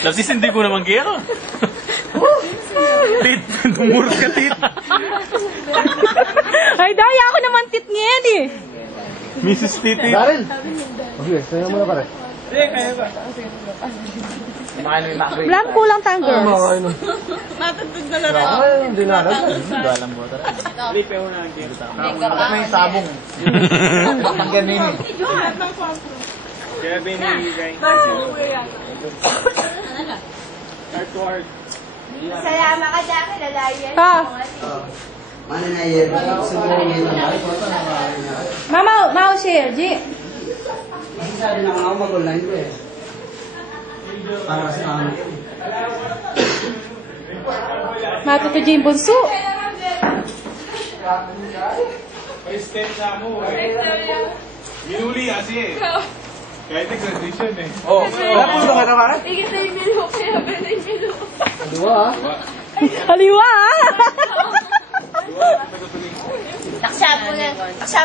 Lapsis, hindi ko naman kaya. Tit, tumurot ka, Tit. Ay, daya ako naman tit ngayon eh. Mrs. Titi. Daryl! Okay, sa'yo muna pare. Blam, kulang tayong girls. Matutog na laro. Ay, hindi na alam. Dalang mo tara. May sabong. Ang ganun eh. Kaya binigay. Salama ka dyan, lalayan. Ha? Mana na yan? Mau share, G. Sabi na ako mag-online ko eh. Para sa akin. Matuto G yung bunso. Pa-step na mo eh. Minuli kasi eh. Kahit nag-graduation eh. Oh, napuno ka na pare? Tigit na yung milo, kaya ba na yung milo? Dua ah. Kaliwa ah. Naksapo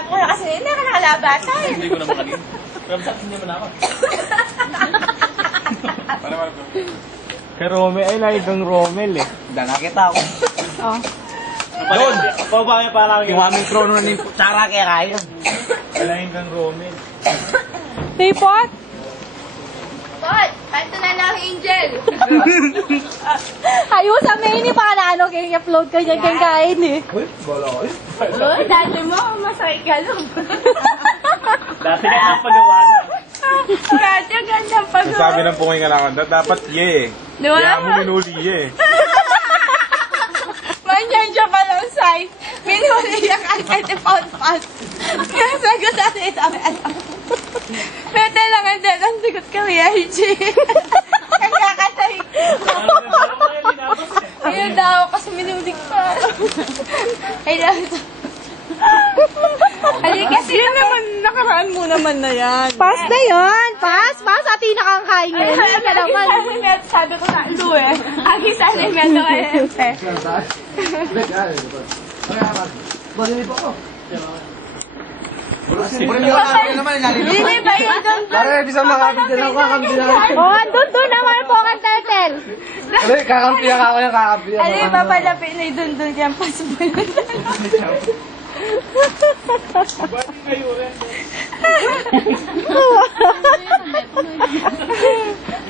ko na kasi hindi ka nakalabatan. Hindi ko na makalim. Pero sa akin naman ako. Kay Romel, ay lagi kang Romel eh. Nakita ako. Oh. Doon! Pabaya parang Yung aming krono na ni Chara kaya kaya. Kalahin kang Romel. Teapot? Pot, kanto na lang, Angel. Ayun sa main ni pa na ano kaya upload ko niya kaya kain eh. Uy, bala ko eh. Oh, dati mo, masakit ka lang. Dati ka nang pagawa na. Dati gandang pagawa. Sabi ng pungay nga lang, dapat ye. Diba? Kaya mo minuli ye. Manyan siya palang side. Minuli niya kagad ni Paul. Nasagot natin ito. Pwede lang ang dad ang sigot ka, RG. Kagkakatay. Ayun daw, kasi minulig pa. Ay, daw ito. Kasi yun naman, nakaraan mo naman na yan. Pass na yun. Pass. Ati nakakain ngayon. Hindi ka naman. Sabi ko nga, Lu eh. Ang isa na yung gano'n eh. Bali pa ako. Hindi ba yun doon? Pare, bisa makapit din ako, kakampi na ako. Oh, andun naman po ang turtle. Pare, kakampi na ako yung kakampi. Ano yung papalapit na yung dundun yan? Pasubay na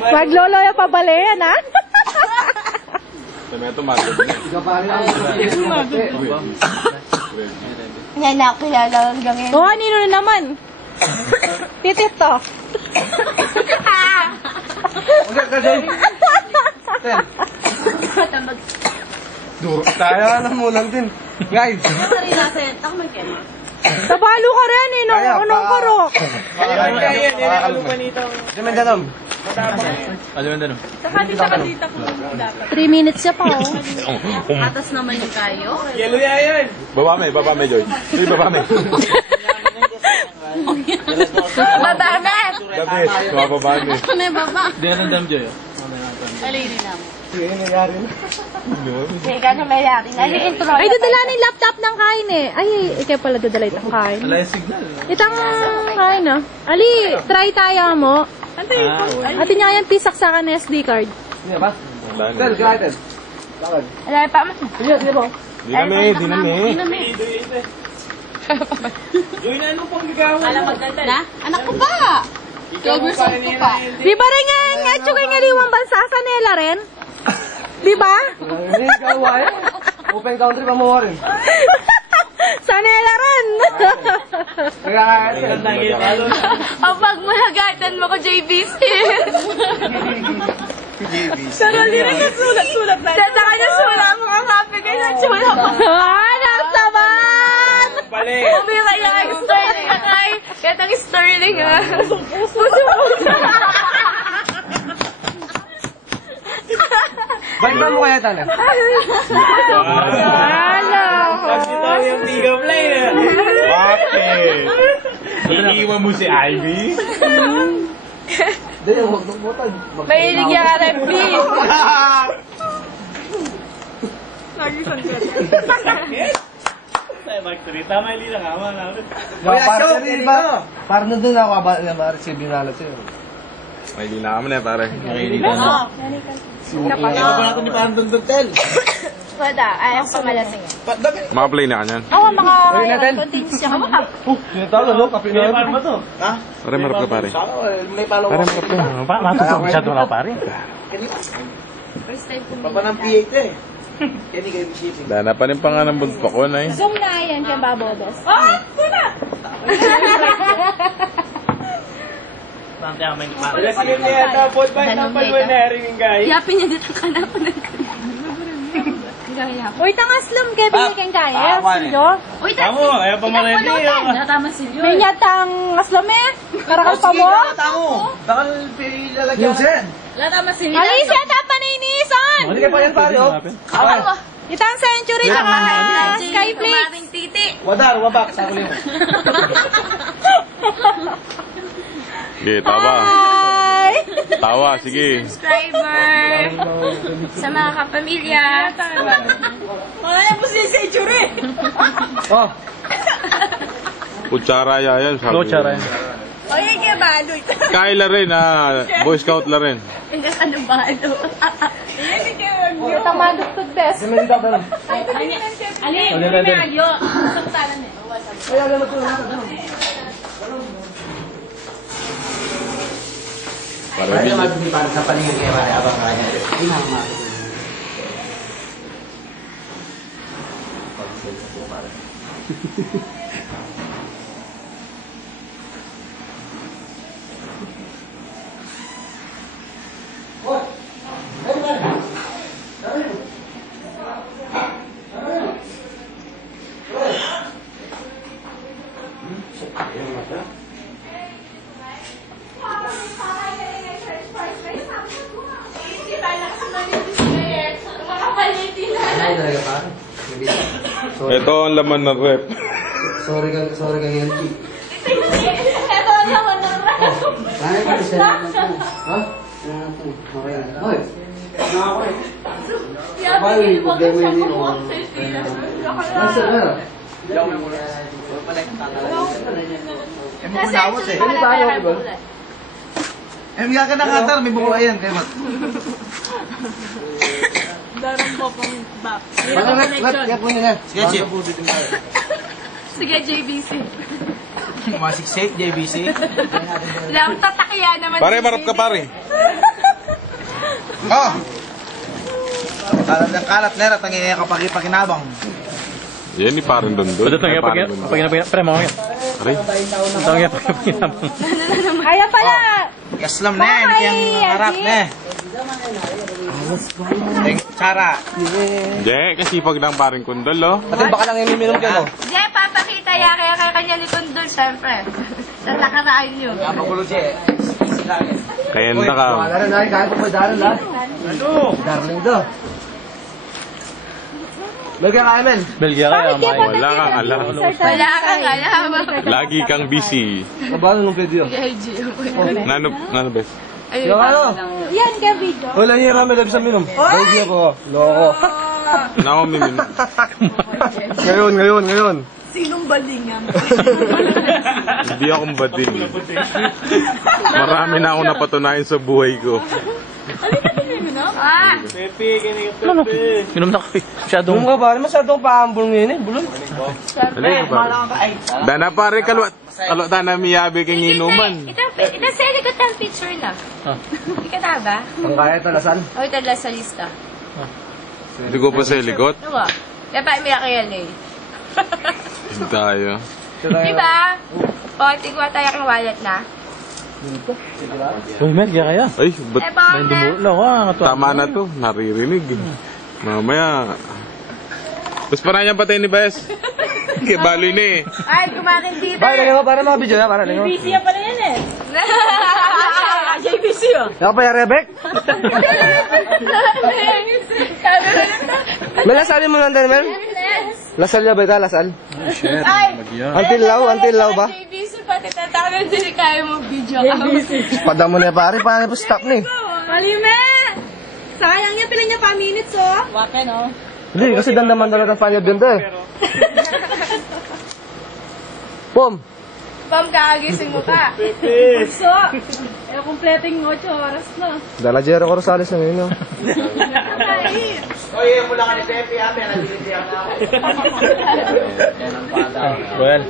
Maglolo yung pabalayan, ha? Sabi ito, mato. yan na, kilala hanggang ngayon. Oh, nino na naman. Titit to. Ulit ka dyan. Duro. Tayo ka na mulang din. Guys. Tabalo ka rin eh, no? Anong karok? Diyan danom. Ano yung tanong? Saka dito ko dapat. 3 minutes siya pa, oh. Atas naman yung kayo. Yelo yan! Baba me, Joy. Uy, baba me. Babame! Dapat, baba me. May baba. Hindi ka nandam, Joy. Alini na mo. Sige, nangyari na. Teka na may natin. Ano yung intro? Ay, dadala na yung laptop ng kain eh. Ay, ikaw pala dadala itong kain. Wala yung signal. Itang kain ah. Ali, try tayo mo. Ate niya yan, pisak sa akin SD card. Sige ba? Sel, kahit. Lakad. Wala pa mo. Sige ba? Di na me. Joy na ano pang ligawan mo? Alam magdala? Anak ko ba? Yogursot ko pa. Di ba rin nga tsukay nga liwang bansa sa nila rin? Di ba? Hindi, gawa eh. Open country pa mo rin. Sa nila rin. O pag malagatan mo ko, JBC. Pero hindi rin sulat-sulat na. Dada ka na sulat mo ka kape kayo na sulat mo. Anak saman! Ubi kaya ang Sterling akay. Kahit ang Sterling ha. Puso. Ba't ba mo kaya tala? Ito yung pick-up line eh. Bakit? Iiwan mo si Ivy? Hindi, huwag nang butag. Mahilig niya ka rin, please. Tama, hindi lang ama namin. Parang nandun ako, ma-receive yung nalat sa'yo. May di na kami na pare. Oo. Iba pa natin ni Parang Dunduntel. Wala, ayaw pa malasing. Maka-play na kanyan. Oo, continuous siya. Tinatalo, no? Kapi na yun. Paano ba to? Ha? Pare, marap ka pare. May palo. Pare, marap ka. Matutong masyado na pare. First time ko Papa ng P8 eh. Kaya kayo bisipin. Dana pa rin pa nga ng buntok ko na eh. Zoom na yan kay Babodos. Oh, suna! Wala sige niya tapos ba tapos mo na ring guys. Yapin niya dito ka na po ng gaya. Uy, tangas lum kay Bilikeng kaya. Silyo. Uy, Tamo, ayaw pa marami yun. Natama si Leo. May nyatang aslam eh. Karakal pa mo. Bakal lalagyan. Yung sen. Natama si Leo. Alicia, tapa na inisan. Hindi ka pa yan pare, oh. Awal mo. Itang century sa Skyflix. Kumaring titi. Wadar, wabak, sa kulit. Sige, tawa. Hi! Tawa, sige. Subscriber. Sa mga kapamilya. Wala na po si century. Oh. Kutsara yan, sabi. Kutsara yan. O yun kaya baloy. Kaya rin, Boy Scout la rin. Hindi ka ano balo. Yan kaya Itang madugtog des. May dito na. Ali, may agyo. Saktalan eh. Ay, alam mo ito na. Para Ay, bilit. naman para sa palingan kaya pare, abang kanya. Ay, mama. Ay, talaga pare. Hindi. Sorry. Ito ang laman ng rep. Sorry kang yan. Ito ang naman ng rap. Ay, pare, siya naman ito. Ha? Siya naman ito. Okay na. Hoy. Na ako eh. Bali, problema yun yun. Nasa na? Nasawot eh. Ano ba ayaw ko? Eh, mga ka nakatar, may buko yan. Kaya mat. Darang mo pang back. Kaya po nila. Sige, Chip. Sige, JBC. Masiksik, JBC. Lang tatakya naman. Pare, marap ka pare. Oh! Kalat ng kalat, Nera. Tangi kapakipakinabang. Yan ni parang doon. Ito nga pag pre mo yan. Pare. Ito nga pag Ayan pala. Kaslam na yan. Hindi yung harap na eh. Chara. Hindi, kasi pag ng paring kundol, oh. Pati baka lang iminom ka mo. Jay, papakita ya kaya kanya ni Kundol, syempre. Sa nakaraan nyo. Magulo, Je. Kaya na ka. Daran na, kaya po daran na. Ano? Darling to. Lagyan ka, Amen. Belgia kaya Bakit kaya Wala kang alam. Wala kang alam. Lagi kang busy. Paano nung video? Nano bes? Yung ano? Yan kay video. Wala niya rami labi sa minom. Baby ako. Loko. Nako, mimin. Ngayon. Sinong balingan? Hindi akong bading. Marami na ako napatunayan sa buhay ko. Ah! Pepe, ganyan yung Pepe. Minum na kape. Masyadong... Yung ka ba? Masyadong paambol ngayon eh. Bulong. Halika pare. Dana pare, kalwat na miyabi kang inuman. Ito sa likod ng picture na. Hindi ka na ba? Ang kaya ito, lasan? O, ito lang sa lista. Hindi ko pa sa likod. Ano ba? Kaya pa umiyak yan eh. Hindi tayo. Diba? O, tigwa tayo kang wallet na. Uy, Mer, kaya kaya. Ay, ba't Eh, baka May dumulo ko ah. tama na to? Naririnig. Mamaya. Tapos pa na niya patay ni Bes. Kaya baloy na eh. Ay, kumakin dito. Bye, lagyan mo para mga video na. Para lagyan mo. JBC pala yan eh. JBC oh. Yung pa yung Rebek? May lasali mo nandan, Mel? Lasal niya ba ito? Lasal? Ay! Until law ba? JBC pati tatagal din kaya mo video ka. Pada mo na pare, paano po stop ni? Malime! Sayang niya, pila niya pa minutes oh. Waken oh. Hindi, kasi dandaman talaga fire din to eh. Pom! Pam, kakagising mo ka. So, kompleting 8 oras na. Dala Jero Rosales na ngayon. Well.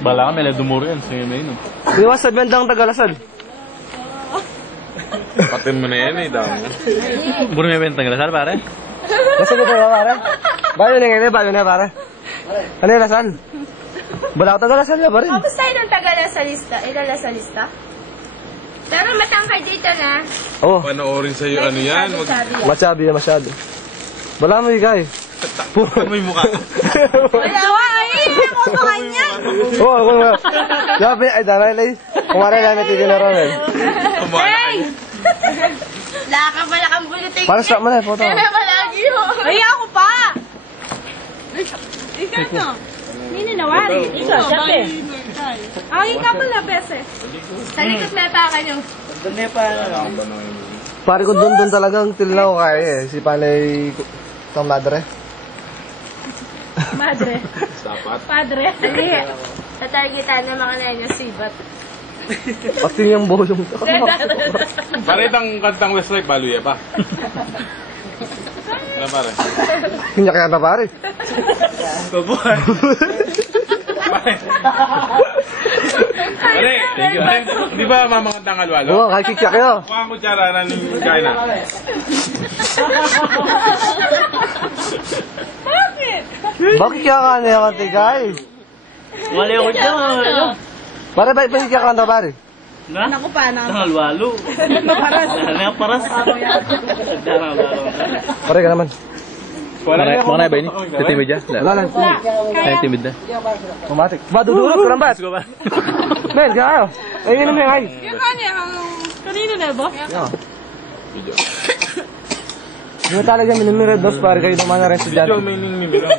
Bala ka, may dumuro yan. Sige na yun. Iwas sa bendang Tagalasad. Patin mo na yan eh, dami. Buro may bentang galasal, pare. Nasa ko ba, pare? Bayo na ngayon, bayo na, pare. Ano yung lasan? Bala ka Tagalasad na pa rin. Tapos tayo ng Tagalasalista. Ilalasalista? Pero matangkay dito na. Oo, Panoorin sa'yo, ano yan? masabi na masyado. Bala mo ikay. Ano yung mukha? Wala ko, ay! Ako ba kanya? Oo, ako nga. Sabi, ay, dalay, lay. Kumaray namin tigil na Ronel. Hey! Laka pala kang buliting. Para sa mo na, photo. Kaya malagi yun. Ay, ako pa! Ikaw na. Nini nawari. Ikaw, dati. Ay, ikaw pala, bese. Talikot na atakan yung. Pare ko doon talagang tilaw kaya eh. Si Panay itong madre. Madre. Dapat. Padre. Dali. Tatargetan na mga nanyo sibat. Pati yung bolong to. Pare itang kantang Westlife, baluya pa. Ano pare? Kanya kaya na pare. Pare, di ba mamangantang alwalo? Oo, kay kikya kayo. Kuha ang kutsara ng kain na. Bakit kaya ka na yung tigay? Wala ko dyan. Pare, ba kikya ka na pare? Naku pa, na. Halwalo. Paras. Ano paras? Pare ka naman. Mga na ba ini? Titimid dyan? Wala lang. Ay, timid na. Pumatik. Ba, dudulot ka lang ba? Men, kaya kayo. Ayun naman yung ay. Yung kanya, kanino na ba? Hindi talaga minimired dos pare kayo naman na rin sa dyan. Medyo may ningmimira.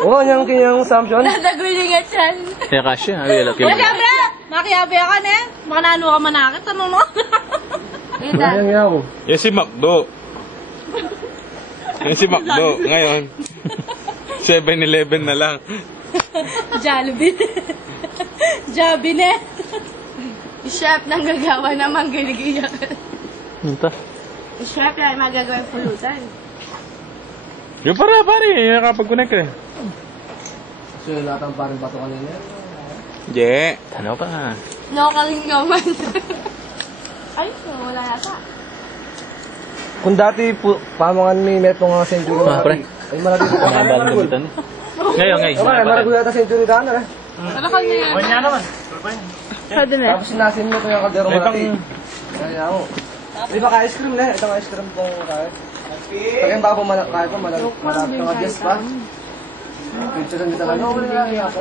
Oo, yung kanyang assumption. Nadagulingan siya. Kaya kasya. Ay, alat yung... Siyempre! Nakiyabi ka na eh. Baka nano ka manakit. Ano mo? Yung yaw. Yan si Macdo. Yan si Macdo. Ngayon, 7-Eleven na lang. Jollibee. Jobinet. Chef nang gagawa naman giligiyak. Ito. Chef na magagawa yung pulutan. Yung pare, nakapag-connect eh. So, lahat ang parang bato kanina. Je. Ano pa? No, kalinggaman. Ay, wala yata. Kung dati pamangan may metong nga century. Pre. Ay, malaki ko. Mabalang gamitan. Ngayon. Okay, maragul yata century daan na. Ano ka niya? Wanya naman. Pwede na. Tapos sinasin mo ito yung kaldero malaki. Kaya ako. Di ba ka-ice cream na? Ito ka-ice cream kong kaya. Pag yung baka po kaya po malapit ng adjust pa. Picture lang kita lang. No, wala lang ako.